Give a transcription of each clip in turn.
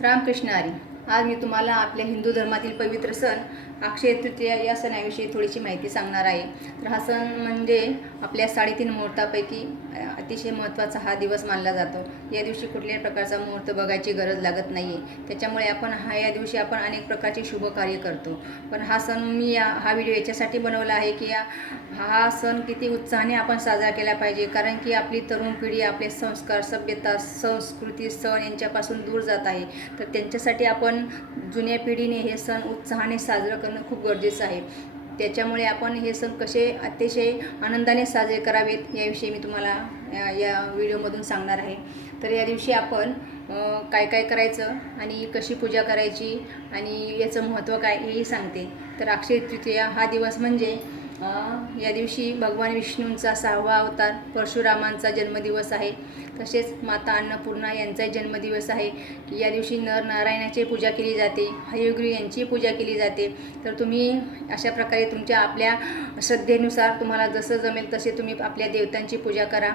રામકૃષ્ણ આરી आज मी तुम्हाला आपल्या हिंदू धर्मातील पवित्र सण अक्षय तृतीया या सणाविषयी थोडीशी माहिती सांगणार आहे. तर हा सण म्हणजे आपल्या साडेतीन मुहूर्तापैकी अतिशय महत्त्वाचा हा दिवस मानला जातो. या दिवशी कुठल्याही प्रकारचा मुहूर्त बघायची गरज लागत नाही आहे त्याच्यामुळे आपण हा या दिवशी आपण अनेक प्रकारचे शुभ कार्य करतो. पण हा सण मी या हा व्हिडिओ याच्यासाठी बनवला आहे की या हा सण किती उत्साहाने आपण साजरा केला पाहिजे. कारण की आपली तरुण पिढी आपले संस्कार सभ्यता संस्कृती सण यांच्यापासून दूर जात आहे. तर त्यांच्यासाठी आपण जुन्या पिढीने हे सण उत्साहाने साजरं करणं खूप गरजेचं आहे. त्याच्यामुळे आपण हे सण कसे अतिशय आनंदाने साजरे करावेत याविषयी मी तुम्हाला या- या व्हिडिओमधून सांगणार आहे. तर या दिवशी आपण काय काय करायचं आणि कशी पूजा करायची आणि याचं महत्त्व काय हेही सांगते. तर अक्षय तृतीया हा दिवस म्हणजे या दिवशी भगवान विष्णूंचा सहावा अवतार परशुरामांचा जन्मदिवस आहे. तसेच माता अन्नपूर्णा यांचाही जन्मदिवस आहे. या दिवशी नर नारायणाची पूजा केली जाते. हयग्री यांची पूजा केली जाते. तर तुम्ही अशा प्रकारे तुमच्या आपल्या श्रद्धेनुसार तुम्हाला जसं जमेल तसे तुम्ही आपल्या देवतांची पूजा करा.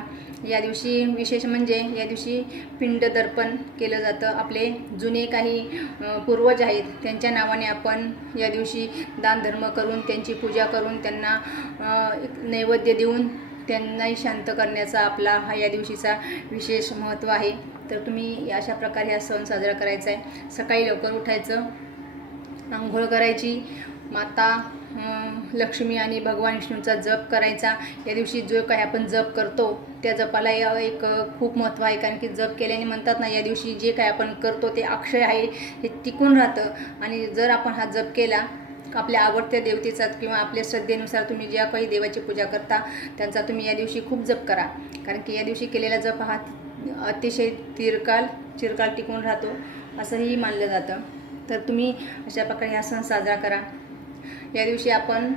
या दिवशी विशेष म्हणजे या दिवशी पिंड दर्पण केलं जातं. आपले जुने काही पूर्वज आहेत त्यांच्या नावाने आपण या दिवशी दानधर्म करून त्यांची पूजा करून त्यांना त्यांना एक नैवेद्य देऊन त्यांनाही शांत करण्याचा आपला हा या दिवशीचा विशेष महत्त्व आहे. तर तुम्ही अशा प्रकारे हा सण साजरा करायचा आहे. सकाळी लवकर उठायचं. आंघोळ करायची. माता लक्ष्मी आणि भगवान विष्णूचा जप करायचा. या दिवशी जो काही आपण जप करतो त्या जपाला एक खूप महत्त्व आहे. कारण की जप केल्याने म्हणतात ना या दिवशी जे काही आपण करतो ते अक्षय आहे हे टिकून राहतं. आणि जर आपण हा जप केला आपल्या आवडत्या देवतेचा किंवा आपल्या श्रद्धेनुसार तुम्ही ज्या काही देवाची पूजा करता त्यांचा तुम्ही या दिवशी खूप जप करा. कारण की या दिवशी केलेला जप हा अतिशय तिरकाल चिरकाल टिकून राहतो असंही मानलं जातं. तर तुम्ही अशा प्रकारे हा सण साजरा करा. या दिवशी आपण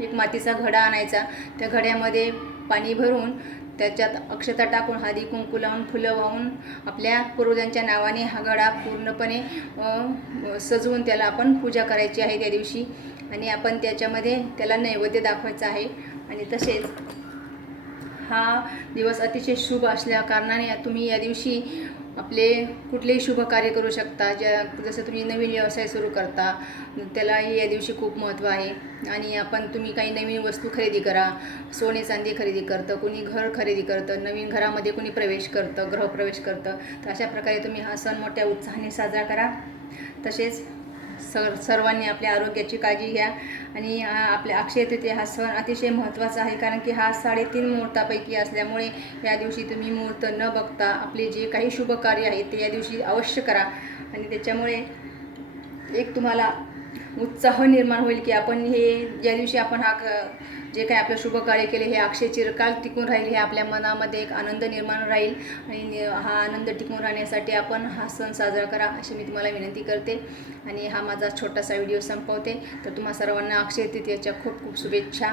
एक मातीचा घडा आणायचा. त्या घड्यामध्ये पाणी भरून त्याच्यात अक्षता टाकून हळदी कुंकू लावून फुलं वाहून आपल्या पूर्वजांच्या नावाने हा गडा पूर्णपणे सजवून त्याला आपण पूजा करायची आहे त्या दिवशी. आणि आपण त्याच्यामध्ये त्याला नैवेद्य दाखवायचा आहे. आणि तसेच हा दिवस अतिशय शुभ असल्या कारणाने तुम्ही या दिवशी आपले कुठलेही शुभ कार्य करू शकता. ज्या जसं तुम्ही नवीन व्यवसाय सुरू करता त्यालाही या दिवशी खूप महत्त्व आहे. आणि आपण तुम्ही काही नवीन वस्तू खरेदी करा. सोने चांदी खरेदी करतं कुणी घर खरेदी करतं नवीन घरामध्ये कुणी प्रवेश करतं गृहप्रवेश करतं तर अशा प्रकारे तुम्ही हा सण मोठ्या उत्साहाने साजरा करा. तसेच सर सर्वांनी आपल्या आरोग्याची काळजी घ्या. आणि आपल्या अक्षय तृतीय हा सण अतिशय महत्त्वाचा आहे. कारण की हा साडेतीन मुहूर्तापैकी असल्यामुळे या दिवशी तुम्ही मुहूर्त न बघता आपले जे काही शुभ कार्य आहे ते या दिवशी अवश्य करा. आणि त्याच्यामुळे एक तुम्हाला उत्साह निर्माण होईल की आपण हे ज्या दिवशी आपण हा क- जे काही आपलं शुभ कार्य केले हे अक्षय चिरकाल टिकून राहील हे आपल्या मनामध्ये एक आनंद निर्माण राहील आणि हा आनंद टिकून राहण्यासाठी आपण हा सण साजरा करा अशी मी तुम्हाला विनंती करते. आणि हा माझा छोटासा व्हिडिओ संपवते. तर तुम्हा सर्वांना अक्षय तृतीयाच्या खूप खूप शुभेच्छा.